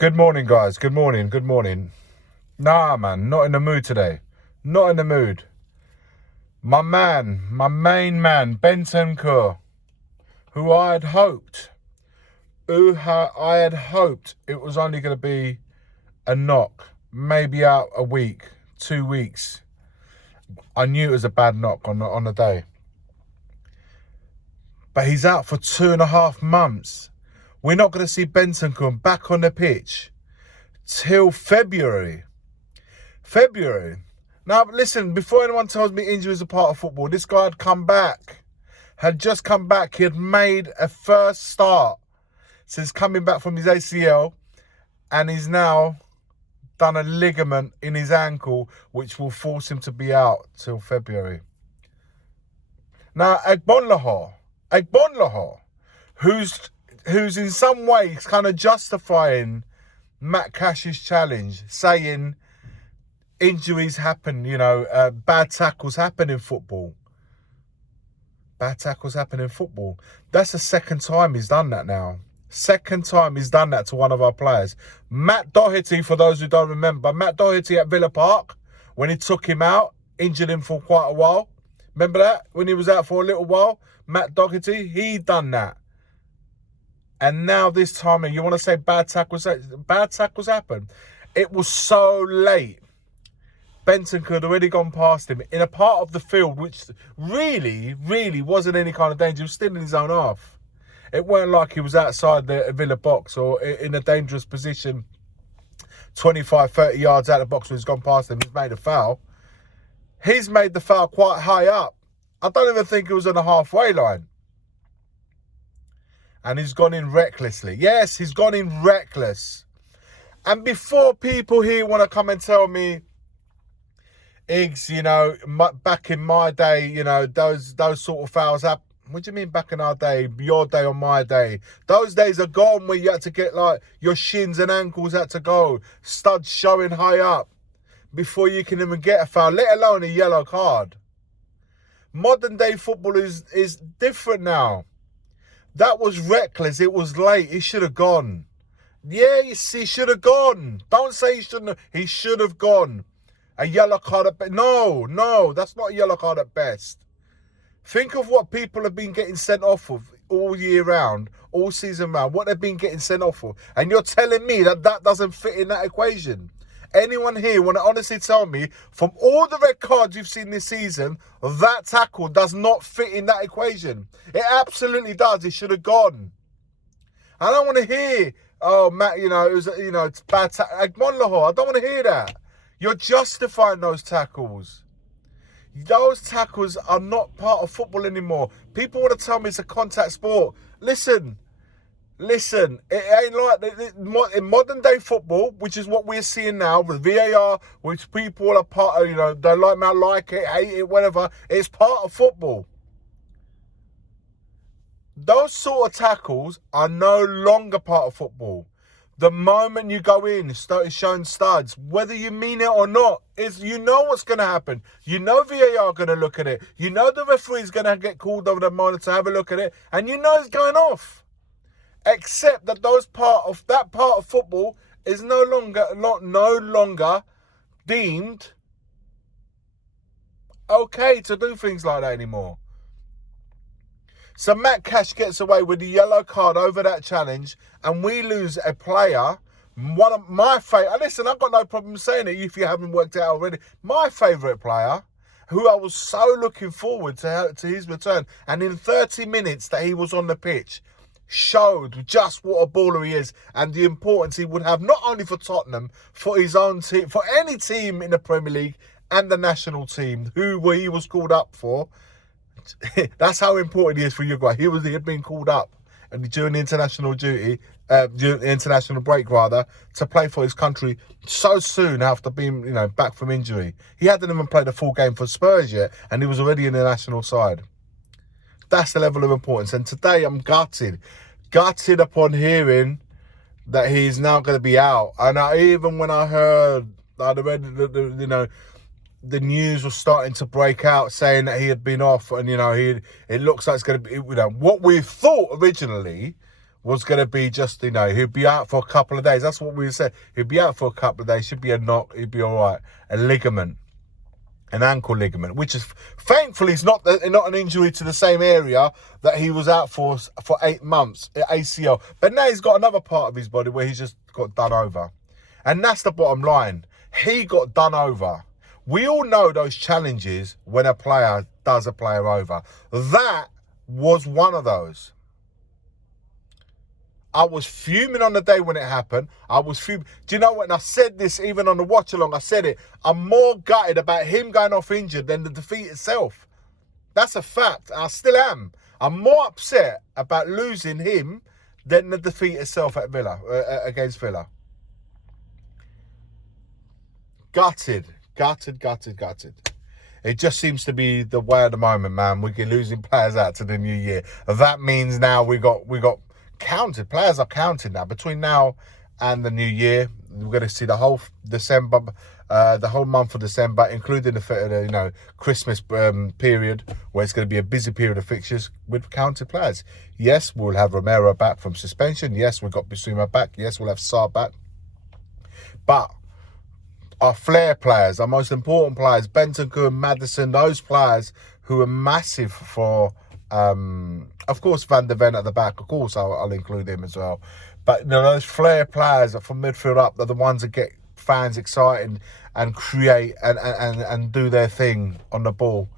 Good morning, guys. Good morning. Good morning. Nah, man, not in the mood today. Not in the mood. My main man, Bentancur, who I had hoped, it was only going to be a knock, maybe out a week, 2 weeks. I knew it was a bad knock on the day. But he's out for 2.5 months. We're not going to see Bentancur back on the pitch till February. Now, listen, before anyone tells me injuries are part of football, this guy had just come back. He had made a first start since coming back from his ACL, and he's now done a ligament in his ankle, which will force him to be out till February. Now, Agbonlahor, who's in some ways kind of justifying Matt Cash's challenge, saying injuries happen, bad tackles happen in football. That's the second time he's done that now. Second time he's done that to one of our players. Matt Doherty, for those who don't remember, Matt Doherty at Villa Park, when he took him out, injured him for quite a while. Remember that? When he was out for a little while, Matt Doherty, he done that. And now this time, you want to say bad tackles happen. It was so late. Bentancur had already gone past him in a part of the field which really, really wasn't any kind of danger. He was still in his own half. It weren't like he was outside the Villa box or in a dangerous position 25, 30 yards out of the box where he's gone past him. He's made a foul. He's made the foul quite high up. I don't even think it was on the halfway line. And he's gone in recklessly. Yes, he's gone in reckless. And before people here want to come and tell me, Iggs, back in my day, those sort of fouls happen. What do you mean back in our day, your day or my day? Those days are gone where you had to get your shins and ankles had to go, studs showing high up before you can even get a foul, let alone a yellow card. Modern day football is different now. That was reckless. It was late. He should have gone. Yeah, he should have gone. Don't say he shouldn't have. He should have gone. A yellow card at best. No, that's not a yellow card at best. Think of what people have been getting sent off of all year round, all season round, what they've been getting sent off for. And you're telling me that doesn't fit in that equation. Anyone here want to honestly tell me, from all the red cards you've seen this season, that tackle does not fit in that equation? It absolutely does. It should have gone. I don't want to hear, Matt, it's bad tackle. Agbonlahor, I don't want to hear that. You're justifying those tackles. Those tackles are not part of football anymore. People want to tell me it's a contact sport. Listen, it ain't like in modern day football, which is what we're seeing now with VAR, which people are part of, they like it, hate it, whatever. It's part of football. Those sort of tackles are no longer part of football. The moment you go in, it's showing studs. Whether you mean it or not, you know what's going to happen. You know VAR are going to look at it. You know the referee's going to get called over the monitor to have a look at it. And you know it's going off. Except that that part of football is no longer deemed okay to do things like that anymore. So Matt Cash gets away with the yellow card over that challenge, and we lose a player. One of my favourite. Listen, I've got no problem saying it if you haven't worked it out already. My favourite player, who I was so looking forward to his return, and in 30 minutes that he was on the pitch, showed just what a baller he is and the importance he would have, not only for Tottenham, for his own team, for any team in the Premier League and the national team, who he was called up for. That's how important he is for Uruguay. He had been called up during the international break to play for his country so soon after being, back from injury. He hadn't even played a full game for Spurs yet, and he was already in the national side. That's the level of importance. And today I'm gutted upon hearing that he's now going to be out. And even when I read, the news was starting to break out saying that he had been off, and it looks like it's going to be, what we thought originally was going to be just, you know, he'd be out for a couple of days. That's what we said. He'd be out for a couple of days. Should be a knock. He'd be all right. A ligament, an ankle ligament, which is thankfully is not an injury to the same area that he was out for 8 months, ACL. But now he's got another part of his body where he's just got done over. And that's the bottom line. He got done over. We all know those challenges when a player does a player over. That was one of those. I was fuming on the day when it happened. I was fuming. Do you know what? And I said this even on the watch along. I said it. I'm more gutted about him going off injured than the defeat itself. That's a fact. I still am. I'm more upset about losing him than the defeat itself at Villa, against Villa. Gutted. It just seems to be the way at the moment, man. We're losing players out to the new year. That means now we got counted. Players are counted now. Between now and the new year, we're going to see the whole December, the whole month of December, including the Christmas period, where it's going to be a busy period of fixtures with counted players. Yes, we'll have Romero back from suspension. Yes, we've got Bissouma back. Yes, we'll have Sarr back. But our flair players, our most important players, Bentancur, Maddison, those players who are massive for, of course, Van der Ven at the back. Of course, I'll include him as well. But those flair players from midfield up are the ones that get fans excited and create and do their thing on the ball.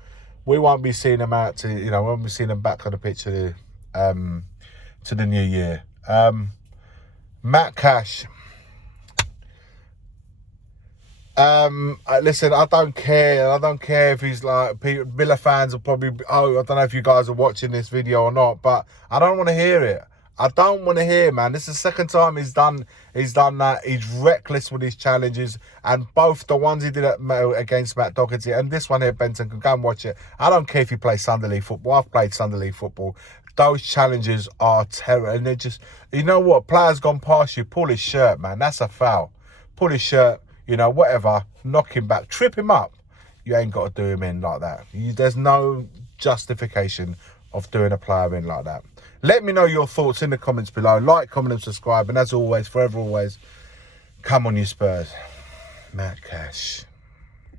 We won't be seeing them out to, we won't be seeing them back on the pitch to the new year. Matt Cash. Listen, I don't care if he's like, Villa fans will probably, I don't know if you guys are watching this video or not, but I don't want to hear it. I don't want to hear, man. This is the second time he's done that. He's reckless with his challenges, and both the ones he did against Matt Doherty and this one here, Benton, can go and watch it. I don't care if you play Sunday League football. I've played Sunday League football. Those challenges are terrible, and they're just, you know what? Player's gone past you. Pull his shirt, man. That's a foul. Pull his shirt. Whatever, knock him back, trip him up. You ain't got to do him in like that. There's no justification of doing a player in like that. Let me know your thoughts in the comments below. Like, comment and subscribe. And as always, forever always, come on you Spurs. Matt Cash.